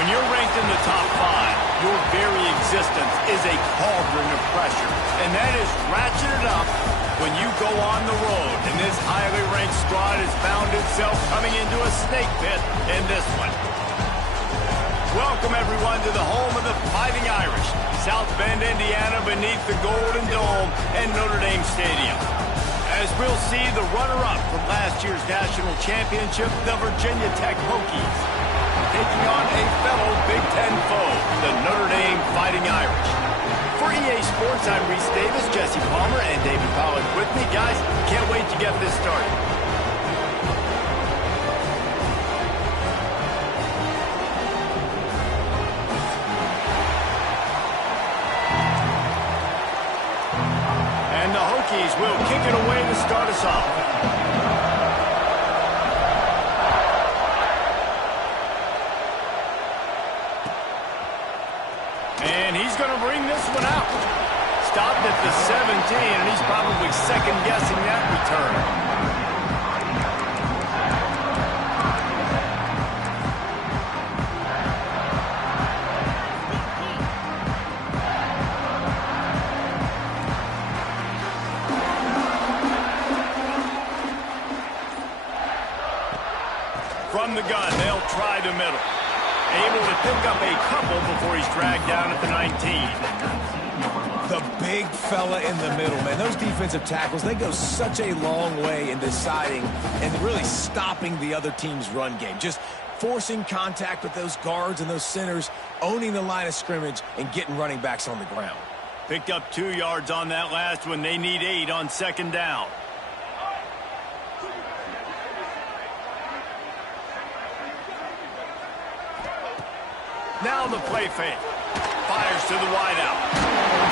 When you're ranked in the top 5, your very existence is a cauldron of pressure. And that is ratcheted up when you go on the road. And this highly ranked squad has found itself coming into a snake pit in this one. Welcome, everyone, to the home of the Fighting Irish, South Bend, Indiana, beneath the Golden Dome and Notre Dame Stadium. As we'll see the runner-up from last year's national championship, the Virginia Tech Hokies, taking on a fellow Big Ten foe, the Notre Dame Fighting Irish. For EA Sports, I'm Reese Davis, Jesse Palmer, and David Pollack with me. Guys, can't wait to get this started. Will kick it away to start us off. And he's going to bring this one out. Stopped at the 17, and he's probably second-guessing that return. From the gun, they'll try the middle. Able to pick up a couple before he's dragged down at the 19. The big fella in the middle, man. Those defensive tackles, they go such a long way in deciding and really stopping the other team's run game. Just forcing contact with those guards and those centers, owning the line of scrimmage, and getting running backs on the ground. Picked up 2 yards on that last one. They need 8 on second down. Now the play fake. Fires to the wideout.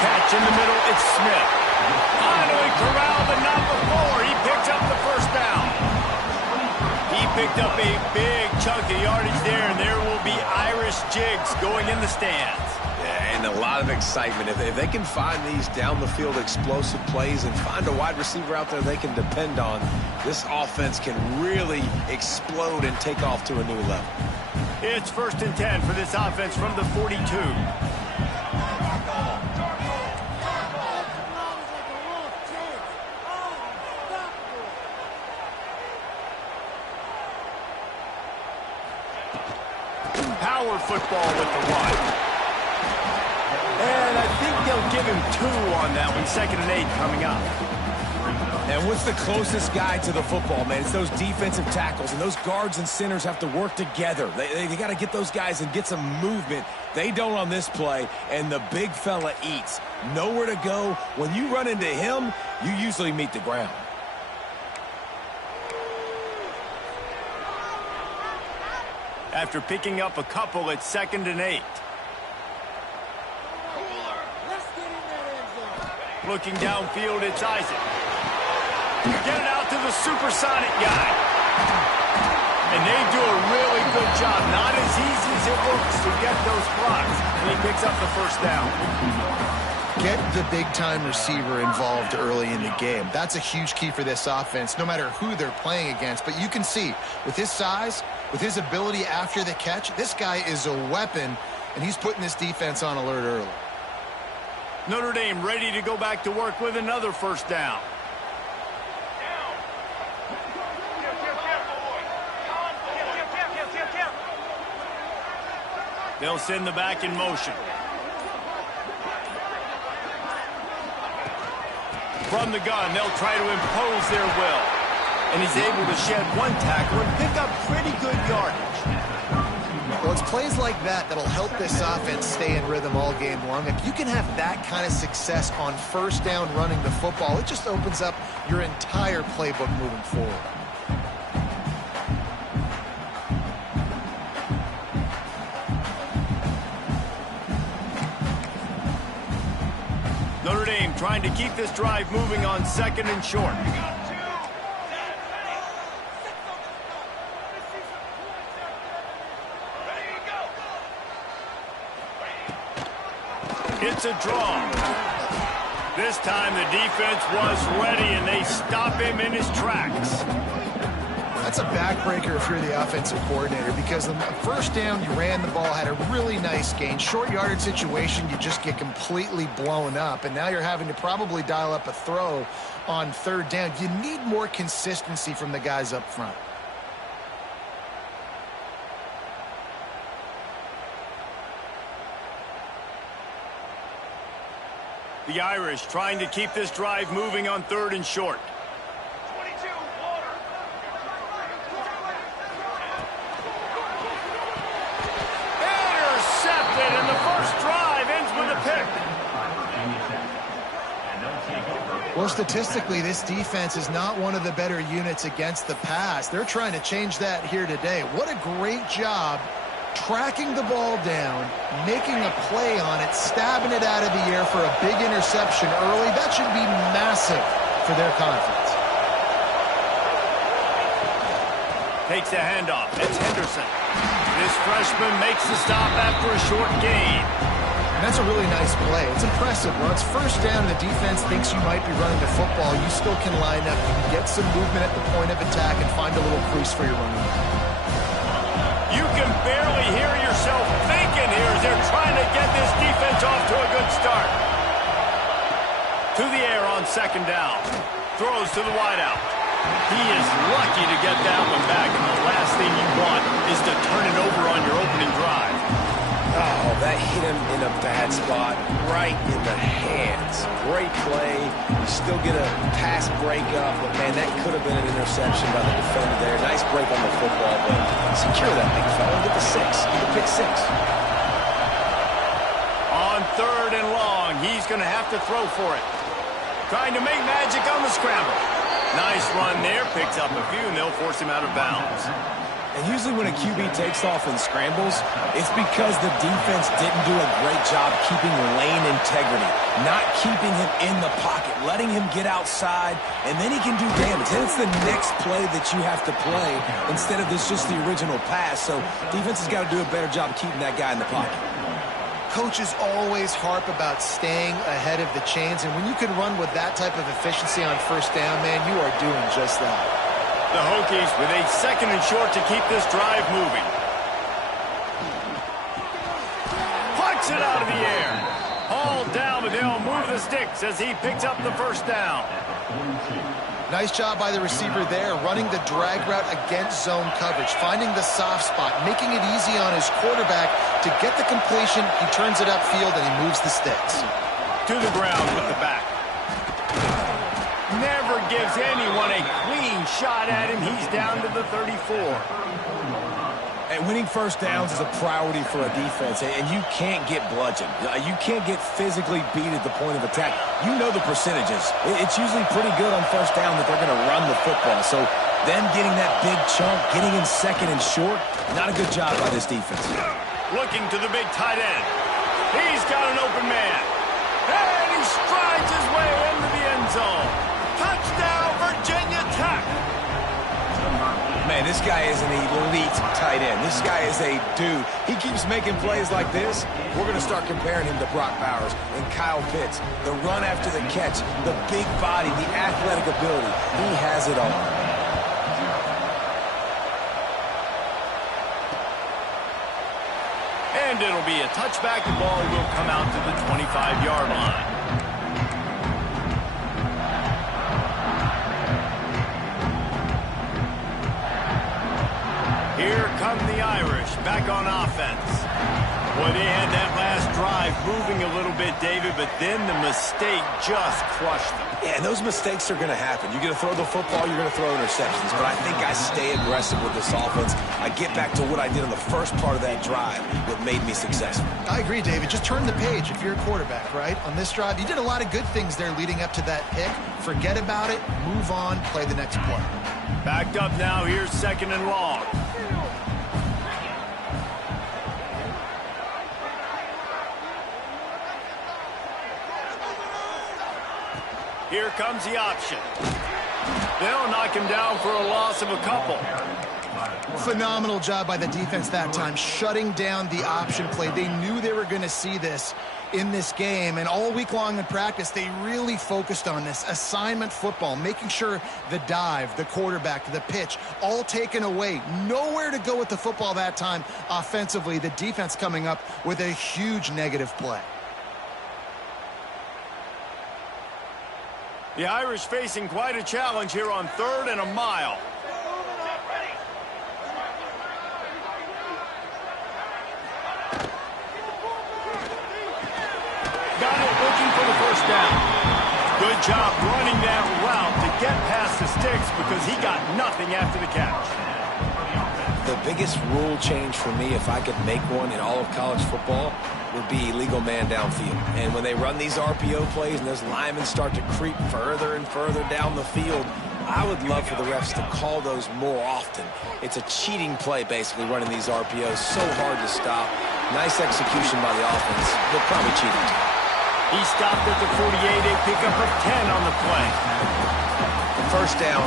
Catch in the middle, it's Smith. Finally corralled, but not before. He picks up the first down. He picked up a big chunk of yardage there, and there will be Irish jigs going in the stands. Yeah, and a lot of excitement. If they can find these down-the-field explosive plays and find a wide receiver out there they can depend on, this offense can really explode and take off to a new level. It's 1st and 10 for this offense from the 42. Power football with the one. And I think they'll give him 2 on that one. 2nd and 8 coming up. And what's the closest guy to the football, man? It's those defensive tackles, and those guards and centers have to work together. They got to get those guys and get some movement. They don't on this play, and the big fella eats. Nowhere to go. When you run into him, you usually meet the ground. After picking up a couple, it's 2nd and 8. Looking downfield, it's Isaac. Get it out to the supersonic guy. And they do a really good job. Not as easy as it looks to get those blocks. And he picks up the first down. Get the big-time receiver involved early in the game. That's a huge key for this offense, no matter who they're playing against. But you can see, with his size, with his ability after the catch, this guy is a weapon, and he's putting this defense on alert early. Notre Dame ready to go back to work with another first down. They'll send the back in motion. From the gun, they'll try to impose their will. And he's able to shed one tackle and pick up pretty good yardage. Well, it's plays like that that'll help this offense stay in rhythm all game long. If you can have that kind of success on first down running the football, it just opens up your entire playbook moving forward. Notre Dame trying to keep this drive moving on 2nd and short. It's a draw. This time the defense was ready, and they stop him in his tracks. That's a backbreaker if you're the offensive coordinator, because on the first down, you ran the ball, had a really nice gain. Short yardage situation, you just get completely blown up, and now you're having to probably dial up a throw on third down. You need more consistency from the guys up front. The Irish trying to keep this drive moving on 3rd and short. Intercepted, and the first drive ends with a pick. Well, statistically, this defense is not one of the better units against the pass. They're trying to change that here today. What a great job tracking the ball down, making a play on it, stabbing it out of the air for a big interception early. That should be massive for their confidence. Takes a handoff. It's Henderson. This freshman makes the stop after a short gain. And that's a really nice play. It's impressive. When it's first down and the defense thinks you might be running the football, you still can line up. You can get some movement at the point of attack and find a little crease for your running back. You can barely hear yourself thinking here as they're trying to get this defense off to a good start. To the air on 2nd down. Throws to the wideout. He is lucky to get that one back, and the last thing you want is to turn it over on your opening drive. Oh, that hit him in a bad spot, right in the hands. Great play. You still get a pass breakup, but, man, that could have been an interception by the defender there. Nice break on the football, but secure that big fella. Get the 6. Get the pick 6. On 3rd and long, he's going to have to throw for it. Trying to make magic on the scramble. Nice run there. Picks up a few, and they'll force him out of bounds. And usually when a QB takes off and scrambles, it's because the defense didn't do a great job keeping lane integrity, not keeping him in the pocket, letting him get outside, and then he can do damage. Then it's the next play that you have to play instead of this just the original pass. So defense has got to do a better job keeping that guy in the pocket. Coaches always harp about staying ahead of the chains, and when you can run with that type of efficiency on first down, man, you are doing just that. The Hokies with a 2nd and short to keep this drive moving. Plucks it out of the air. Hauled down, but they'll move the sticks as he picks up the first down. Nice job by the receiver there, running the drag route against zone coverage, finding the soft spot, making it easy on his quarterback to get the completion. He turns it upfield, and he moves the sticks. To the ground with the back. Never gives anyone a clean shot at him. He's down to the 34. And winning first downs is a priority for a defense, and you can't get bludgeoned. You can't get physically beat at the point of attack. You know the percentages. It's usually pretty good on first down that they're going to run the football. So them getting that big chunk, getting in 2nd and short, not a good job by this defense. Looking to the big tight end. He's got an open man. And he strides his way into the end zone. Touchdown, Virginia Tech. Man, this guy is an elite tight end. This guy is a dude. He keeps making plays like this. We're going to start comparing him to Brock Bowers and Kyle Pitts. The run after the catch, the big body, the athletic ability. He has it all. And it'll be a touchback. The ball will come out to the 25-yard line. Here come the Irish back on offense. Boy, they had that last drive moving a little bit, David, but then the mistake just crushed them. Yeah, and those mistakes are going to happen. You're going to throw the football, you're going to throw interceptions. But I think I stay aggressive with this offense. I get back to what I did on the first part of that drive, what made me successful. I agree, David. Just turn the page if you're a quarterback, right? On this drive, you did a lot of good things there leading up to that pick. Forget about it, move on, play the next play. Backed up now, here's 2nd and long. Here comes the option. They'll knock him down for a loss of a couple. Phenomenal job by the defense that time, shutting down the option play. They knew they were going to see this in this game, and all week long in practice, they really focused on this assignment football, making sure the dive, the quarterback, the pitch, all taken away. Nowhere to go with the football that time offensively. The defense coming up with a huge negative play. The Irish facing quite a challenge here on 3rd and a mile. Got it, looking for the first down. Good job running that route to get past the sticks because he got nothing after the catch. The biggest rule change for me, if I could make one in all of college football, would be illegal man downfield. And when they run these RPO plays and those linemen start to creep further and further down the field, I would love for the refs to call those more often. It's a cheating play, basically, running these RPOs. So hard to stop. Nice execution by the offense, but probably cheating. He stopped at the 48, a pickup of 10 on the play. First down,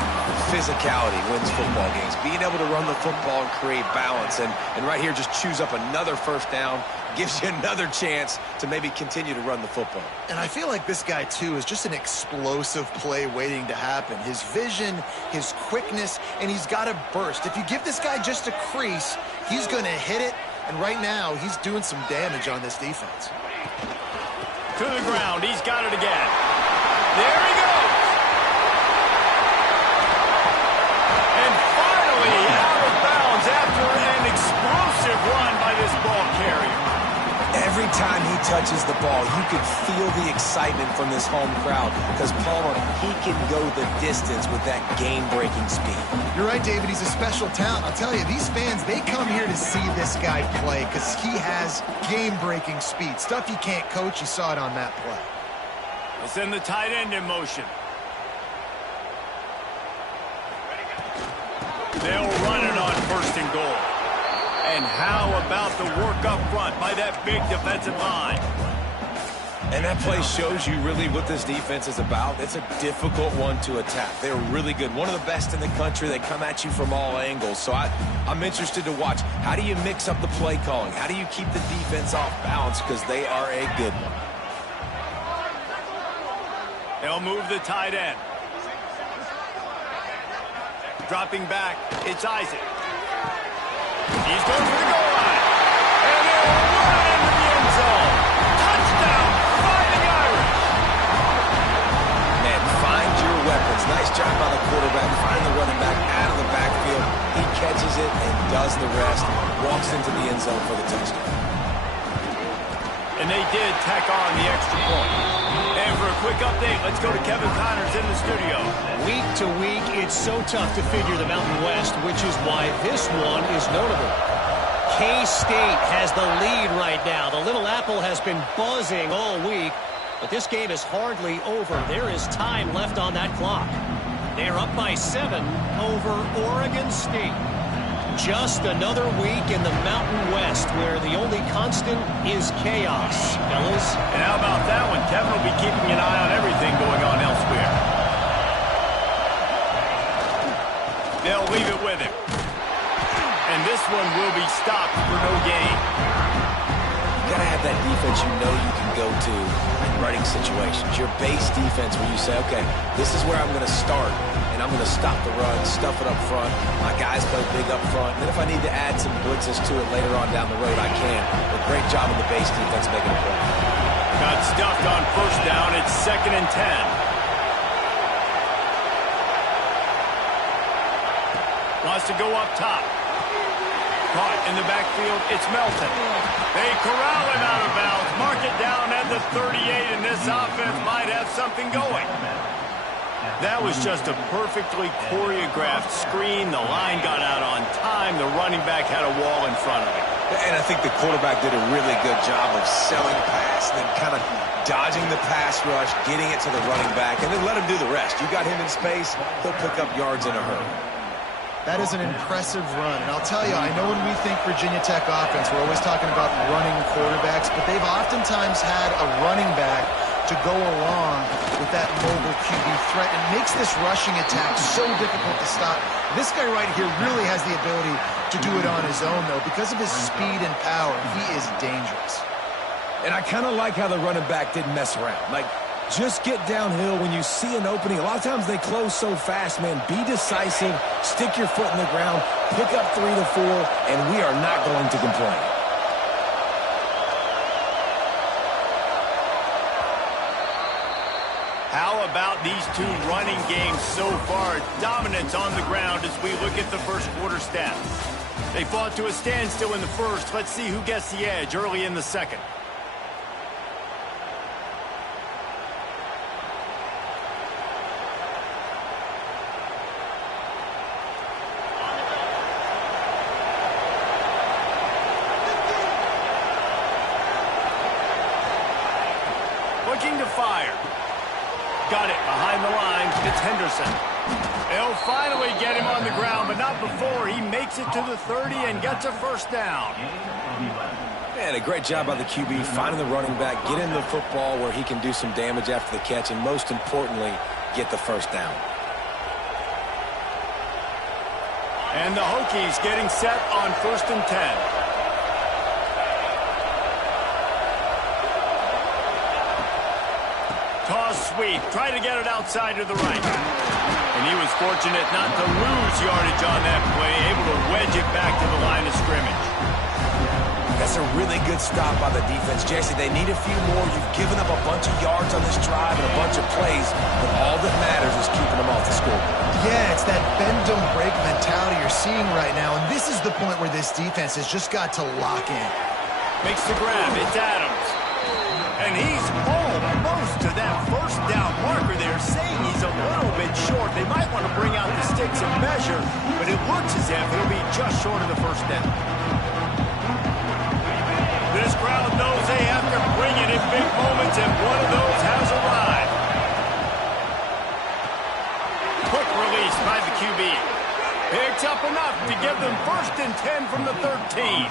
physicality wins football games. Being able to run the football and create balance. And right here, just choose up another first down, gives you another chance to maybe continue to run the football. And I feel like this guy, too, is just an explosive play waiting to happen. His vision, his quickness, and he's got a burst. If you give this guy just a crease, he's going to hit it. And right now, he's doing some damage on this defense. To the ground. He's got it again. There he goes. And finally out of bounds after an explosive run by this ball carrier. Every time he touches the ball, you can feel the excitement from this home crowd because, Palmer, he can go the distance with that game-breaking speed. You're right, David. He's a special talent. I'll tell you, these fans, they come here to see this guy play because he has game-breaking speed. Stuff you can't coach. You saw it on that play. They'll send the tight end in motion. They'll run it on 1st and goal. And how about the work up front by that big defensive line? And that play shows you really what this defense is about. It's a difficult one to attack. They're really good. One of the best in the country. They come at you from all angles. So I'm interested to watch. How do you mix up the play calling? How do you keep the defense off balance? Because they are a good one. They'll move the tight end. Dropping back, it's Isaac. He's going for the goal line. And they'll run into the end zone. Touchdown, Fighting Irish. Man, find your weapons. Nice job by the quarterback. Find the running back out of the backfield. He catches it and does the rest. Walks into the end zone for the touchdown. And they did tack on the extra point. And for a quick update, let's go to Kevin Connors in the studio. Week to week, it's so tough to figure the Mountain West, which is why this one is notable. K-State has the lead right now. The Little Apple has been buzzing all week, but this game is hardly over. There is time left on that clock. They're up by 7 over Oregon State. Just another week in the Mountain West where the only constant is chaos, fellas. And how about that one? Kevin will be keeping an eye on everything going on elsewhere. They'll leave it with him. And this one will be stopped for no gain. You got to have that defense you know you can go to in running situations. Your base defense where you say, okay, this is where I'm going to start. And I'm going to stop the run, stuff it up front. My guys play big up front. And then if I need to add some blitzes to it later on down the road, I can. But great job of the base defense making a play. Got stuffed on 1st down. It's 2nd and 10. Wants to go up top. Caught in the backfield. It's Melton. They corral him out of bounds. Mark it down at the 38, and this offense might have something going. That was just a perfectly choreographed screen. The line got out on time. The running back had a wall in front of him. And I think the quarterback did a really good job of selling pass and then kind of dodging the pass rush, getting it to the running back, and then let him do the rest. You got him in space, he'll pick up yards in a hurry. That is an impressive run. And I'll tell you, I know when we think Virginia Tech offense, we're always talking about running quarterbacks, but they've oftentimes had a running back to go along with that mobile QB threat and makes this rushing attack so difficult to stop. This guy right here really has the ability to do it on his own, though. Because of his speed and power, he is dangerous. And I kind of like how the running back didn't mess around. Like, just get downhill when you see an opening. A lot of times they close so fast, man. Be decisive, stick your foot in the ground, pick up 3 to 4, and we are not going to complain. How about these two running games so far? Dominance on the ground as we look at the first quarter stats. They fought to a standstill in the first. Let's see who gets the edge early in the second. Looking to fire. Got it behind the line. It's Henderson. They'll finally get him on the ground, but not before he makes it to the 30 and gets a first down. Man, a great job by the QB finding the running back, getting the football where he can do some damage after the catch, and most importantly, get the first down. And the Hokies getting set on 1st and 10. Toss sweep. Try to get it outside to the right. And he was fortunate not to lose yardage on that play, able to wedge it back to the line of scrimmage. That's a really good stop by the defense. Jesse, they need a few more. You've given up a bunch of yards on this drive and a bunch of plays, but all that matters is keeping them off the scoreboard. Yeah, it's that bend, don't break mentality you're seeing right now, and this is the point where this defense has just got to lock in. Makes the grab. It's Adams. And he's almost to that first down marker there, saying he's a little bit short. They might want to bring out the sticks and measure, but it looks as if it'll be just short of the first down. This crowd knows they have to bring it in big moments, and one of those has arrived. Quick release by the QB. Picks up enough to give them 1st and 10 from the 13.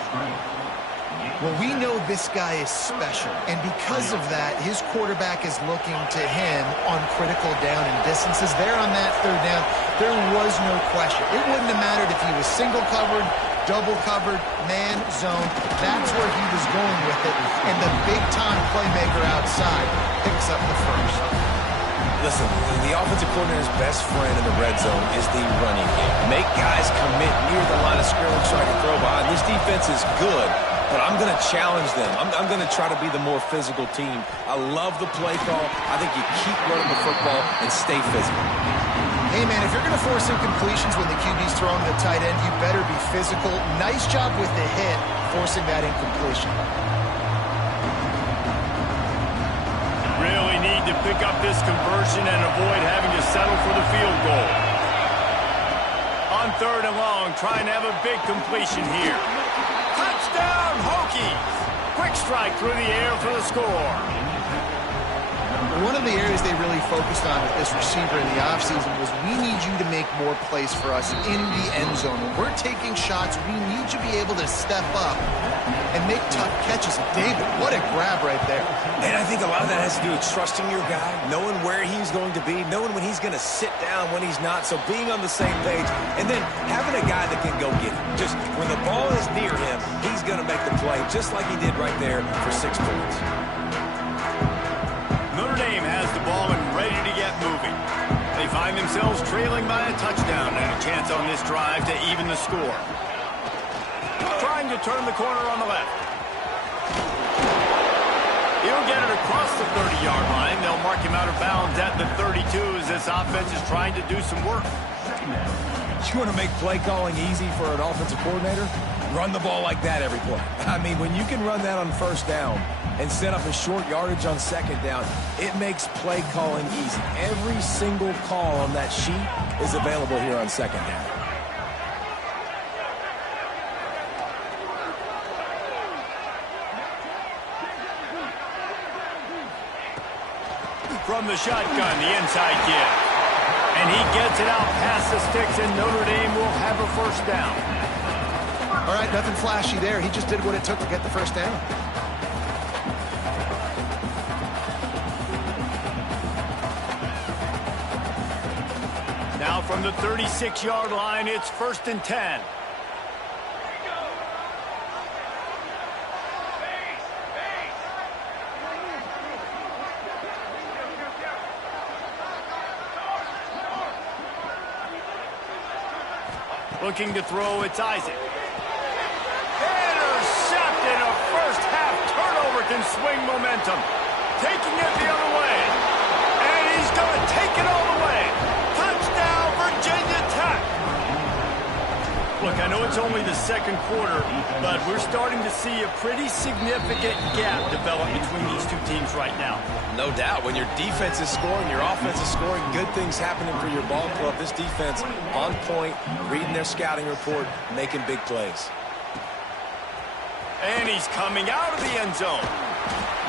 Well, we know this guy is special, and because of that, his quarterback is looking to him on critical down and distances. There on that 3rd down, there was no question. It wouldn't have mattered if he was single covered, double covered, man, zone. That's where he was going with it, and the big-time playmaker outside picks up the first. Listen, the offensive coordinator's best friend in the red zone is the running game. Make guys commit near the line of scrimmage so I can throw behind. This defense is good, but I'm going to challenge them. I'm going to try to be the more physical team. I love the play call. I think you keep running the football and stay physical. Hey, man, if you're going to force incompletions when the QB's throwing the tight end, you better be physical. Nice job with the hit, forcing that incompletion. Really need to pick up this conversion and avoid having to settle for the field goal. On 3rd and long, trying to have a big completion here. Touchdown, Hokies! Quick strike through the air for the score. One of the areas they really focused on with this receiver in the offseason was we need you to make more plays for us in the end zone. When we're taking shots, we need you to be able to step up and make tough catches. David, what a grab right there. And I think a lot of that has to do with trusting your guy, knowing where he's going to be, knowing when he's going to sit down, when he's not, so being on the same page, and then having a guy that can go get it. Just when the ball is near him, he's going to make the play, just like he did right there for 6 points. Notre Dame has the ball and ready to get moving. They find themselves trailing by a touchdown and a chance on this drive to even the score. Trying to turn the corner on the left. He'll get it across the 30-yard line. They'll mark him out of bounds at the 32 as this offense is trying to do some work. You want to make play calling easy for an offensive coordinator? Run the ball like that every play. I mean, when you can run that on 1st down and set up a short yardage on 2nd down, it makes play calling easy. Every single call on that sheet is available here on 2nd down. From the shotgun, the inside give. And he gets it out past the sticks, and Notre Dame will have a 1st down. All right, nothing flashy there. He just did what it took to get the 1st down. from the 36-yard line. It's 1st and 10. Looking to throw, it's Isaac. Intercepted. A first-half turnover can swing momentum. Taking it the other way. And he's going to take it all the way. Touchdown, Virginia Tech. Look, I know it's only the second quarter, but we're starting to see a pretty significant gap develop between these two teams right now. No doubt. When your defense is scoring, your offense is scoring, good things happening for your ball club. This defense on point, reading their scouting report, making big plays. And he's coming out of the end zone.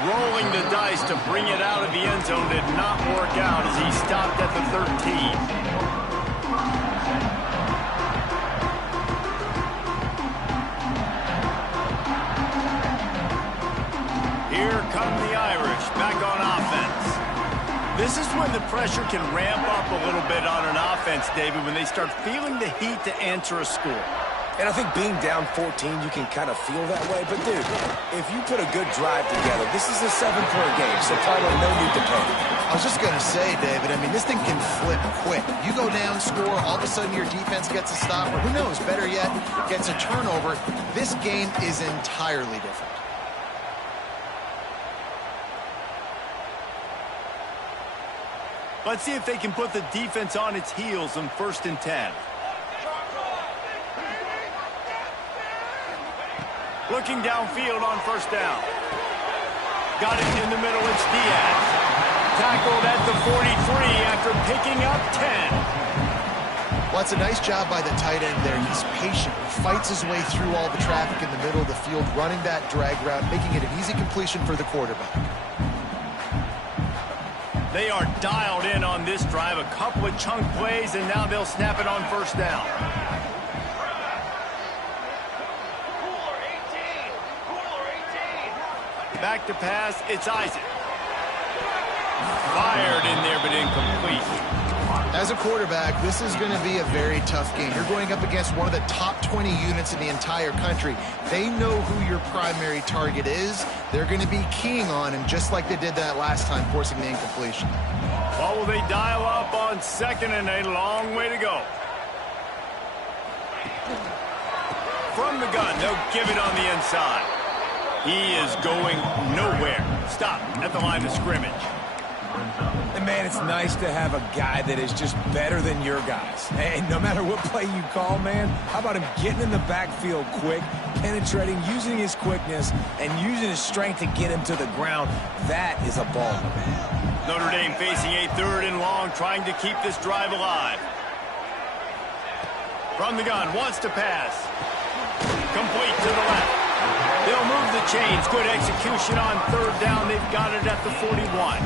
Rolling the dice to bring it out of the end zone did not work out as he stopped at the 13. Here come the Irish back on offense. This is when the pressure can ramp up a little bit on an offense, David, when they start feeling the heat to answer a score. And I think being down 14, you can kind of feel that way. But, dude, if you put a good drive together, this is a 7-point game, so probably no need to panic. I was just going to say, David, I mean, this thing can flip quick. You go down, score, all of a sudden your defense gets a stop, or who knows, better yet, gets a turnover. This game is entirely different. Let's see if they can put the defense on its heels on 1st and 10. Looking downfield on 1st down. Got it in the middle, it's Diaz. Tackled at the 43 after picking up 10. Well, it's a nice job by the tight end there. He's patient, fights his way through all the traffic in the middle of the field, running that drag route, making it an easy completion for the quarterback. They are dialed in on this drive. A couple of chunk plays, and now they'll snap it on 1st down. Back to pass, it's Isaac. Fired in there, but incomplete. As a quarterback, this is going to be a very tough game. You're going up against one of the top 20 units in the entire country. They know who your primary target is. They're going to be keying on him, just like they did that last time, forcing the incompletion. What will they dial up on 2nd and a long way to go? From the gun, they'll give it on the inside. He is going nowhere. Stop at the line of scrimmage. And, man, it's nice to have a guy that is just better than your guys. And no matter what play you call, man, how about him getting in the backfield quick, penetrating, using his quickness, and using his strength to get him to the ground? That is a ball. Notre Dame facing a 3rd and long, trying to keep this drive alive. From the gun, wants to pass. Complete to the left. They'll move the chains. Good execution on 3rd down. They've got it at the 41.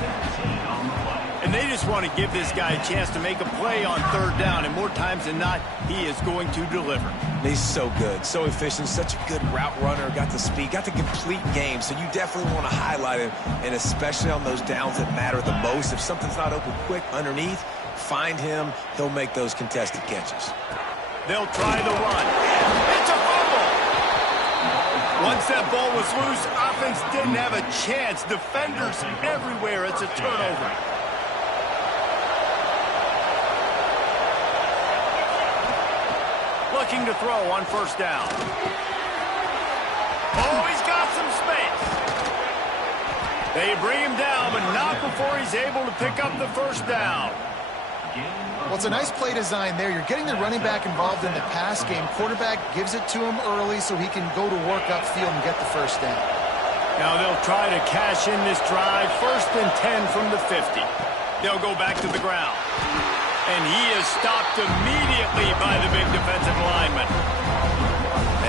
And they just want to give this guy a chance to make a play on 3rd down. And more times than not, he is going to deliver. He's so good, so efficient, such a good route runner, got the speed, got the complete game. So you definitely want to highlight him, and especially on those downs that matter the most. If something's not open quick underneath, find him. He'll make those contested catches. They'll try the run. It's a fumble. Once that ball was loose, offense didn't have a chance. Defenders everywhere. It's a turnover. Looking to throw on 1st down. Oh, he's got some space. They bring him down, but not before he's able to pick up the 1st down. Well, it's a nice play design there. You're getting the running back involved in the pass game. Quarterback gives it to him early so he can go to work upfield and get the 1st down. Now they'll try to cash in this drive. 1st and 10 from the 50. They'll go back to the ground. And he is stopped immediately by the big defensive lineman.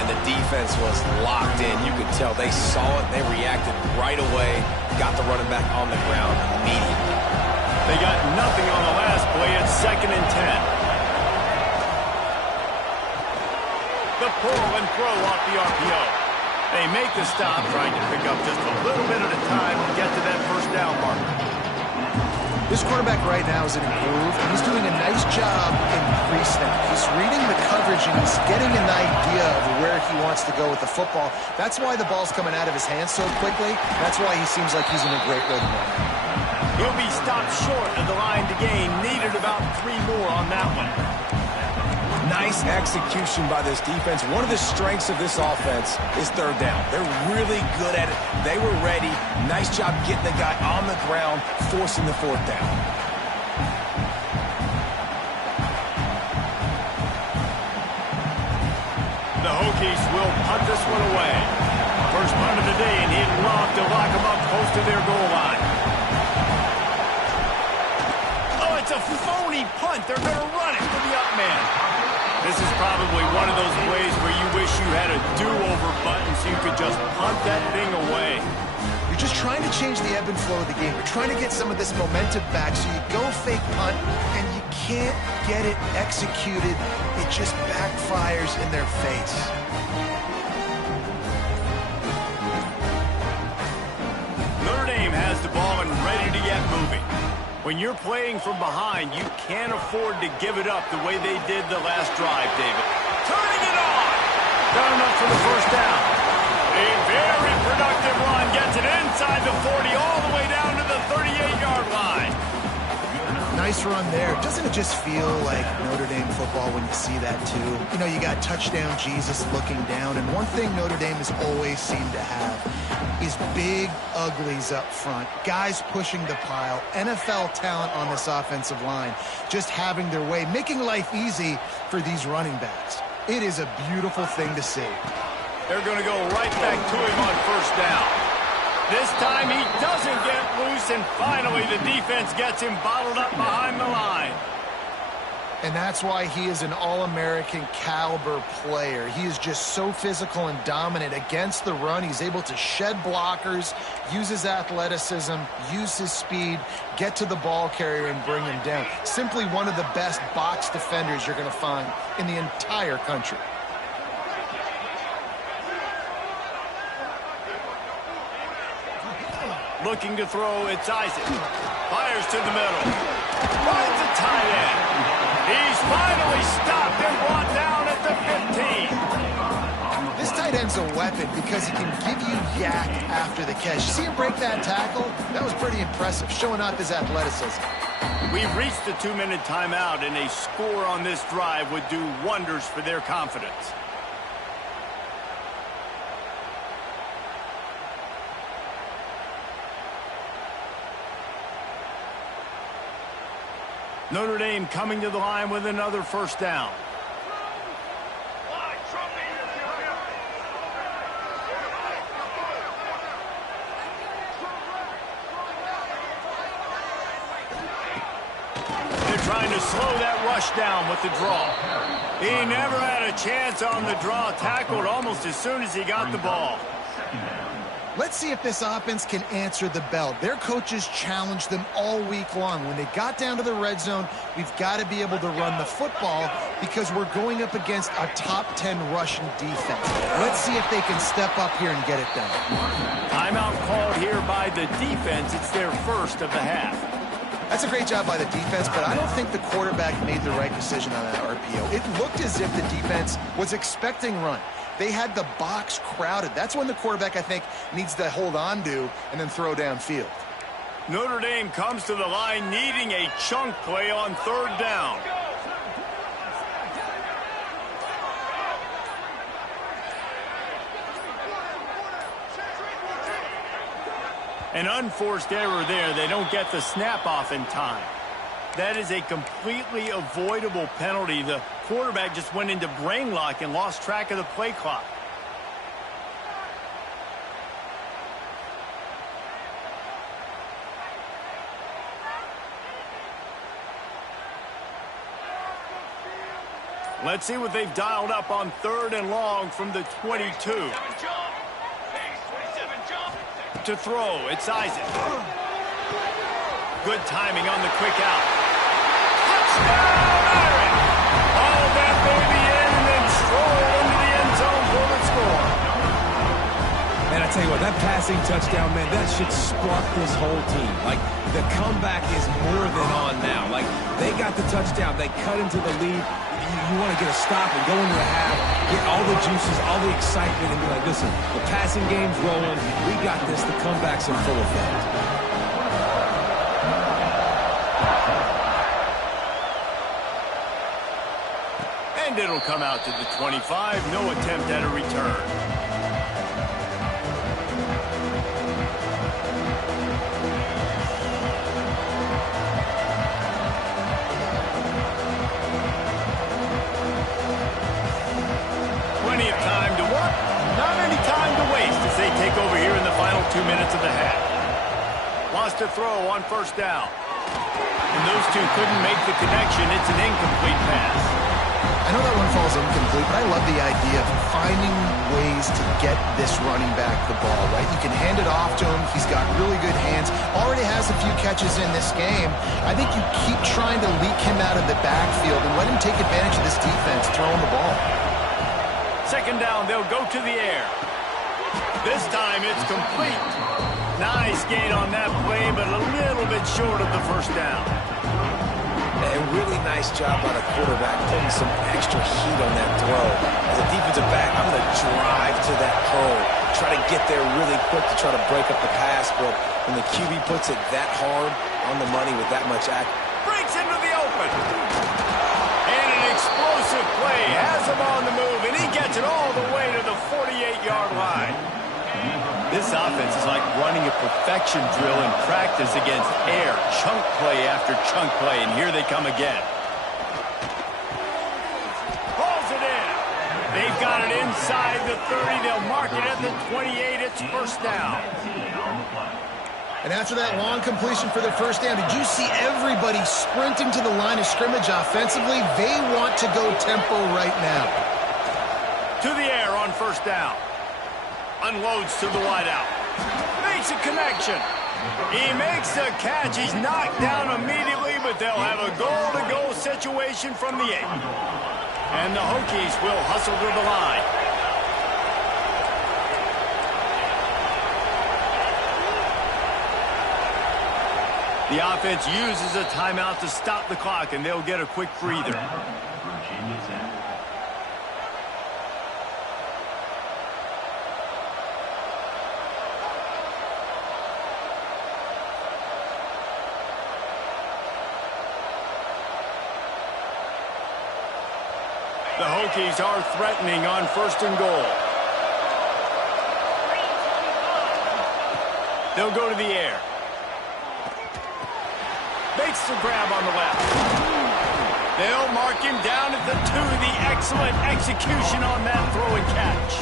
And the defense was locked in. You could tell they saw it. They reacted right away. Got the running back on the ground immediately. They got nothing on the last play. It's 2nd and 10. The pull and throw off the RPO. They make the stop, trying to pick up just a little bit at a time to get to that 1st down marker. This quarterback right now is in a groove, and he's doing a nice job in pre-snap. He's reading the coverage, and he's getting an idea of where he wants to go with the football. That's why the ball's coming out of his hands so quickly. That's why he seems like he's in a great rhythm right now. He'll be stopped short of the line to gain. Needed about 3 more on that one. Nice execution by this defense. One of the strengths of this offense is third down. They're really good at it. They were ready. Nice job getting the guy on the ground, forcing the fourth down. The Hokies will punt this one away. First punt of the day, and he'd love to lock them up close to their goal line. Oh, it's a phony punt. They're going to run it to the up man. This is probably one of those plays where you wish you had a do-over button so you could just punt that thing away. You're just trying to change the ebb and flow of the game. You're trying to get some of this momentum back, so you go fake punt, and you can't get it executed. It just backfires in their face. Notre Dame has the ball and ready to get moving. When you're playing from behind, you can't afford to give it up the way they did the last drive, David. Turning it on! Got enough for the first down. A very productive run gets it inside the 40 all the way down to the 38-yard line. Nice run there. Doesn't it just feel like Notre Dame football when you see that, too? You know, you got touchdown Jesus looking down, and one thing Notre Dame has always seemed to have is big uglies up front, guys pushing the pile, NFL talent on this offensive line, just having their way, making life easy for these running backs. It is a beautiful thing to see. They're going to go right back to him on first down. This time he doesn't get loose, and finally the defense gets him bottled up behind the line. And that's why he is an All-American caliber player. He is just so physical and dominant against the run. He's able to shed blockers, use his athleticism, use his speed, get to the ball carrier and bring him down. Simply one of the best box defenders you're going to find in the entire country. Looking to throw, it's Isaac. Fires to the middle. Finds a tight end. He's finally stopped and brought down at the 15. This tight end's a weapon because he can give you yak after the catch. See him break that tackle? That was pretty impressive, showing off his athleticism. We've reached the 2-minute timeout, and a score on this drive would do wonders for their confidence. Notre Dame coming to the line with another first down. They're trying to slow that rush down with the draw. He never had a chance on the draw, tackled almost as soon as he got the ball. Let's see if this offense can answer the bell. Their coaches challenged them all week long. When they got down to the red zone, we've got to be able to run the football because we're going up against a top 10 Russian defense. Let's see if they can step up here and get it done. Timeout called here by the defense. It's their first of the half. That's a great job by the defense, but I don't think the quarterback made the right decision on that RPO. It looked as if the defense was expecting run. They had the box crowded. That's when the quarterback, I think, needs to hold on to and then throw downfield. Notre Dame comes to the line needing a chunk play on third down. An unforced error there. They don't get the snap off in time. That is a completely avoidable penalty. The quarterback just went into brain lock and lost track of the play clock. Let's see what they've dialed up on third and long from the 22. To throw, it's Isaac. Good timing on the quick out. Touchdown, Aaron! Haul that baby in and then stroll into the end zone for the score. And I tell you what, that passing touchdown, man, that should spark this whole team. Like, the comeback is more than on now. Like, they got the touchdown. They cut into the lead. You want to get a stop and go into the half, get all the juices, all the excitement, and be like, listen, the passing game's rolling. We got this. The comeback's in full effect. And it'll come out to the 25. No attempt at a return. Plenty of time to work, not any time to waste as they take over here in the final 2 minutes of the half. Lost a throw on first down. And those two couldn't make the connection. It's an incomplete pass. I know that one falls incomplete, but I love the idea of finding ways to get this running back the ball, right? You can hand it off to him. He's got really good hands. Already has a few catches in this game. I think you keep trying to leak him out of the backfield and let him take advantage of this defense throwing the ball. Second down, they'll go to the air. This time it's complete. Nice gain on that play, but a little bit short of the first down. A really nice job by the quarterback, putting some extra heat on that throw. As a defensive back, I'm going to drive to that hole, try to get there really quick to try to break up the pass, but when the QB puts it that hard on the money with that much breaks into the open. And an explosive play has him on the move, and he gets it all the way to the 48-yard line. This offense is like running a perfection drill in practice against air, chunk play after chunk play, and here they come again. Pulls it in. They've got it inside the 30. They'll mark it at the 28. It's first down. And after that long completion for their first down, did you see everybody sprinting to the line of scrimmage offensively? They want to go tempo right now. To the air on first down. Unloads to the wideout. Makes a connection. He makes the catch. He's knocked down immediately, but they'll have a goal-to-goal situation from the 8. And the Hokies will hustle to the line. The offense uses a timeout to stop the clock, and they'll get a quick breather. The Hokies are threatening on first and goal. They'll go to the air. Makes the grab on the left. They'll mark him down at the 2. The excellent execution on that throw and catch.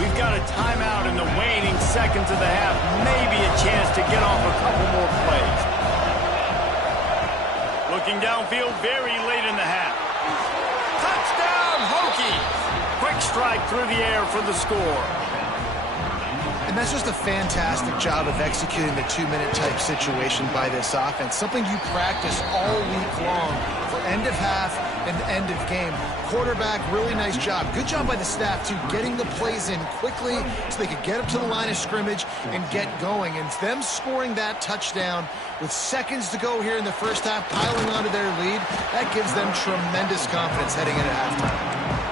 We've got a timeout in the waning seconds of the half. Maybe a chance to get off a couple more plays. Looking downfield very late in the half. Touchdown, Hokies! Quick strike through the air for the score. And that's just a fantastic job of executing the 2-minute type situation by this offense. Something you practice all week long for end of half and end of game. Quarterback, really nice job. Good job by the staff, too, getting the plays in quickly so they could get up to the line of scrimmage and get going. And them scoring that touchdown with seconds to go here in the first half, piling onto their lead, that gives them tremendous confidence heading into halftime.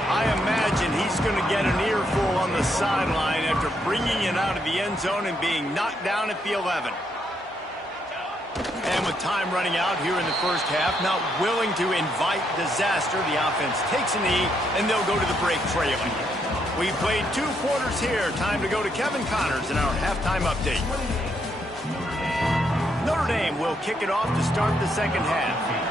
I imagine he's going to get an earful on the sideline after bringing it out of the end zone and being knocked down at the 11. And with time running out here in the first half, not willing to invite disaster, the offense takes a knee, and they'll go to the break trailing. We've played 2 quarters here. Time to go to Kevin Connors in our halftime update. Notre Dame will kick it off to start the second half.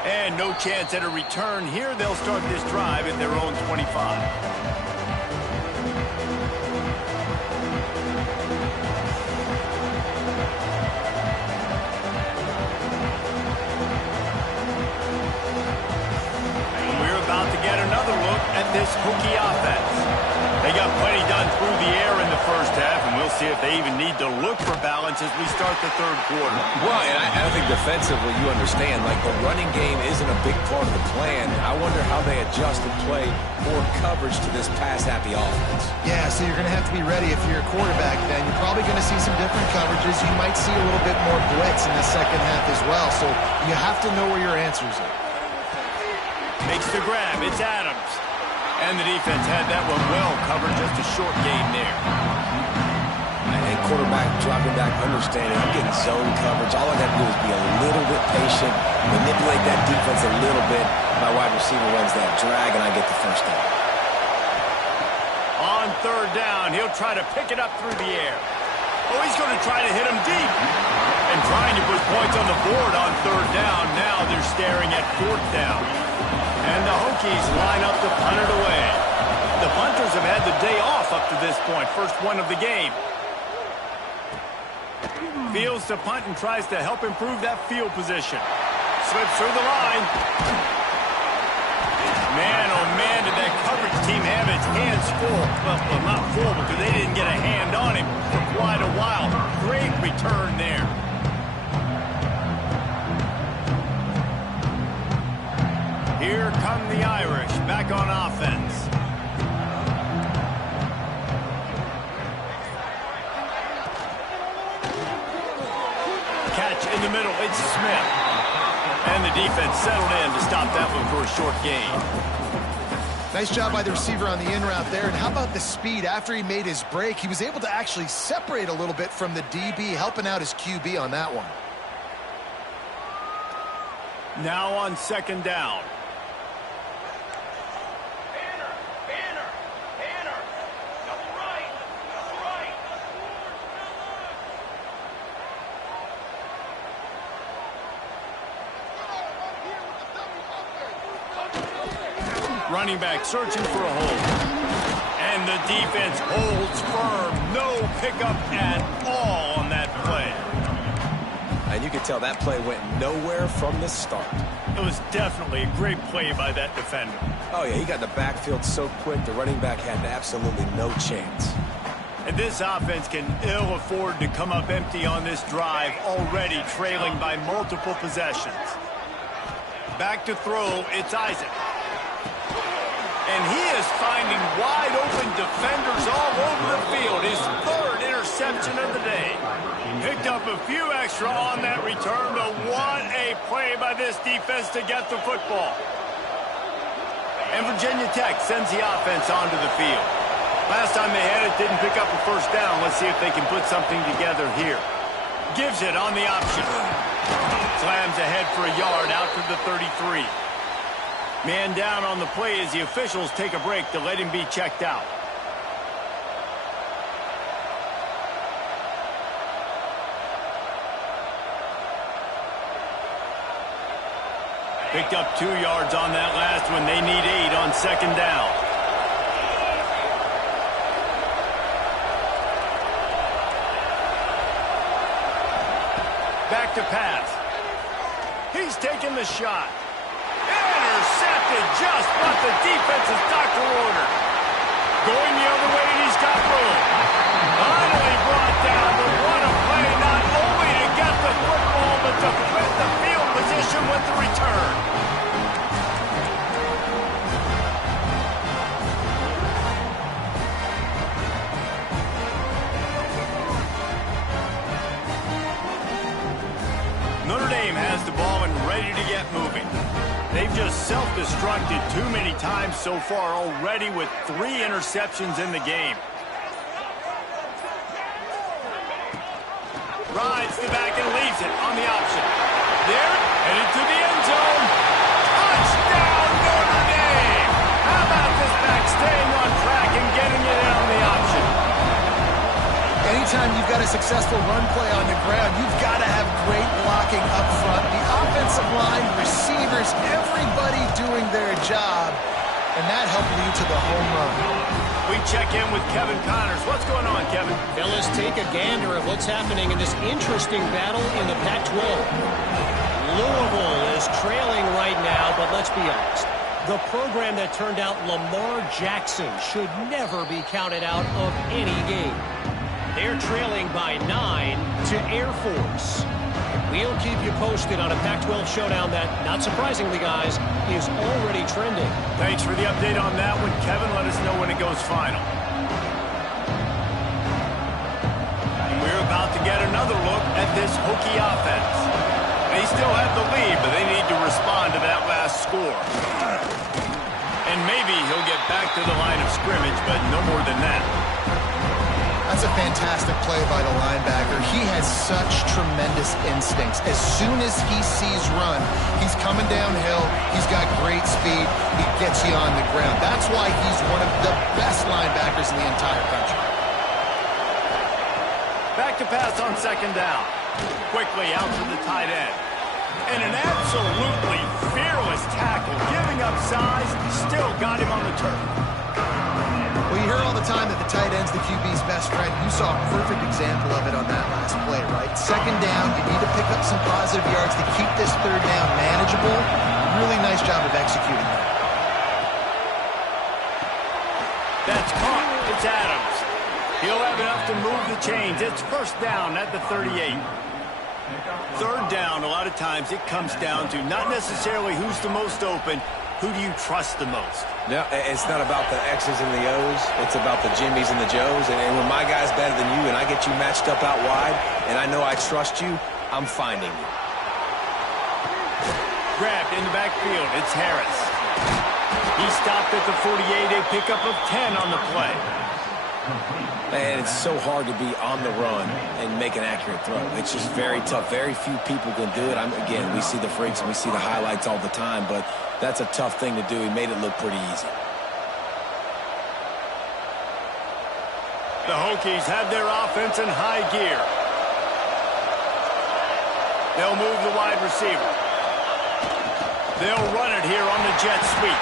And no chance at a return here. They'll start this drive at their own 25. At this Hokie offense. They got plenty done through the air in the first half, and we'll we'll see if they even need to look for balance as we start the third quarter. Well, and I think defensively, you understand, like the running game isn't a big part of the plan. I wonder how they adjust and play more coverage to this pass-happy offense. Yeah, so you're going to have to be ready if you're a quarterback then. You're probably going to see some different coverages. You might see a little bit more blitz in the second half as well. So you have to know where your answers are. Makes the grab. It's Adams. And the defense had that one well covered. Just a short gain there. And quarterback dropping back, understanding I'm getting zone coverage. All I got to do is be a little bit patient, manipulate that defense a little bit. My wide receiver runs that drag, and I get the first down. On third down, he'll try to pick it up through the air. Oh, he's going to try to hit him deep. And trying to put points on the board on third down. Now they're staring at fourth down. And the Hokies line up to punt it away. The punters have had the day off up to this point. First one of the game. Fields to punt and tries to help improve that field position. Slips through the line. Man, oh man, did that coverage team have its hands full. Well, not full because they didn't get a hand on him for quite a while. Great return there. Here come the Irish back on offense. Catch in the middle, it's Smith. And the defense settled in to stop that one for a short gain. Nice job by the receiver on the in route there. And how about the speed? After he made his break, he was able to actually separate a little bit from the DB, helping out his QB on that one. Now on second down. Running back searching for a hole. And the defense holds firm. No pickup at all on that play. And you can tell that play went nowhere from the start. It was definitely a great play by that defender. Oh, yeah, he got in the backfield so quick, the running back had absolutely no chance. And this offense can ill afford to come up empty on this drive, already trailing by multiple possessions. Back to throw, it's Isaac. And he is finding wide-open defenders all over the field. His third interception of the day. Picked up a few extra on that return, but what a play by this defense to get the football. And Virginia Tech sends the offense onto the field. Last time they had it, didn't pick up a first down. Let's see if they can put something together here. Gives it on the option. Slams ahead for a yard out to the 33. Man down on the play as the officials take a break to let him be checked out. Picked up 2 yards on that last one. They need 8 on second down. Back to pass. He's taking the shot. Intercepted just what the defense's doctor ordered. Going the other way, and he's got room. Finally brought down, but what a play, not only to get the football, but to put the field position with the return. Notre Dame has the ball and ready to get moving. They've just self-destructed too many times so far already with 3 interceptions in the game. Rides the back and leaves it on the option. There, headed to the end zone. Touchdown, Notre Dame! How about this back staying on track and getting it in on the option? Anytime you've got a successful run play on the ground, you've got to have great blocking up front. The offensive line, receivers, everybody doing their job, and that helped lead to the home run. We check in with Kevin Connors. What's going on, Kevin? Fellas, take a gander at what's happening in this interesting battle in the Pac-12. Louisville is trailing right now, but let's be honest. The program that turned out Lamar Jackson should never be counted out of any game. They're trailing by 9 to Air Force. We'll keep you posted on a Pac-12 showdown that, not surprisingly, guys, is already trending. Thanks for the update on that one, Kevin. Let us know when it goes final. We're about to get another look at this Hokie offense. They still have the lead, but they need to respond to that last score. And maybe he'll get back to the line of scrimmage, but no more than that. That's a fantastic play by the linebacker. He has such tremendous instincts. As soon as he sees run, he's coming downhill. He's got great speed. He gets you on the ground. That's why he's one of the best linebackers in the entire country. Back to pass on second down. Quickly out to the tight end. And an absolutely fearless tackle. Giving up size, still got him on the turf. Well, you hear all the time that the tight end's the QB's best friend. You saw a perfect example of it on that last play, right? Second down, you need to pick up some positive yards to keep this third down manageable. Really nice job of executing that. That's caught. It's Adams. He'll have enough to move the chains. It's first down at the 38. Third down, a lot of times it comes down to not necessarily who's the most open, who do you trust the most? No, it's not about the X's and the O's. It's about the Jimmies and the Joes. And when my guy's better than you and I get you matched up out wide and I know I trust you, I'm finding you. Grabbed in the backfield. It's Harris. He stopped at the 48, a pickup of 10 on the play. And it's so hard to be on the run and make an accurate throw. It's just very tough. Very few people can do it. Again, we see the freaks and we see the highlights all the time, but that's a tough thing to do. He made it look pretty easy. The Hokies have their offense in high gear. They'll move the wide receiver. They'll run it here on the jet sweep.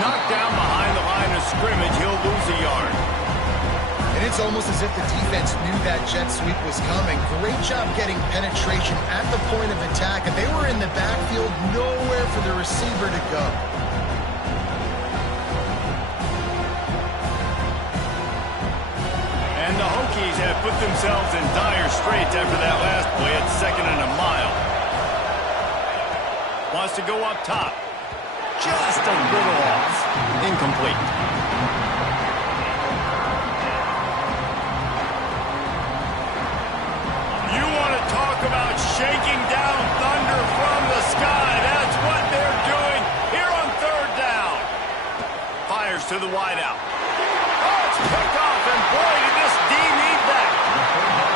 Knocked down behind the line of scrimmage. He'll lose a yard. And it's almost as if the defense knew that jet sweep was coming. Great job getting penetration at the point of attack. And they were in the backfield, nowhere for the receiver to go. And the Hokies have put themselves in dire straits after that last play at 2nd and a mile. Wants to go up top. Just a little off. Incomplete. You want to talk about shaking down thunder from the sky. That's what they're doing here on third down. Fires to the wideout. Oh, it's picked off, and boy, did this D need that.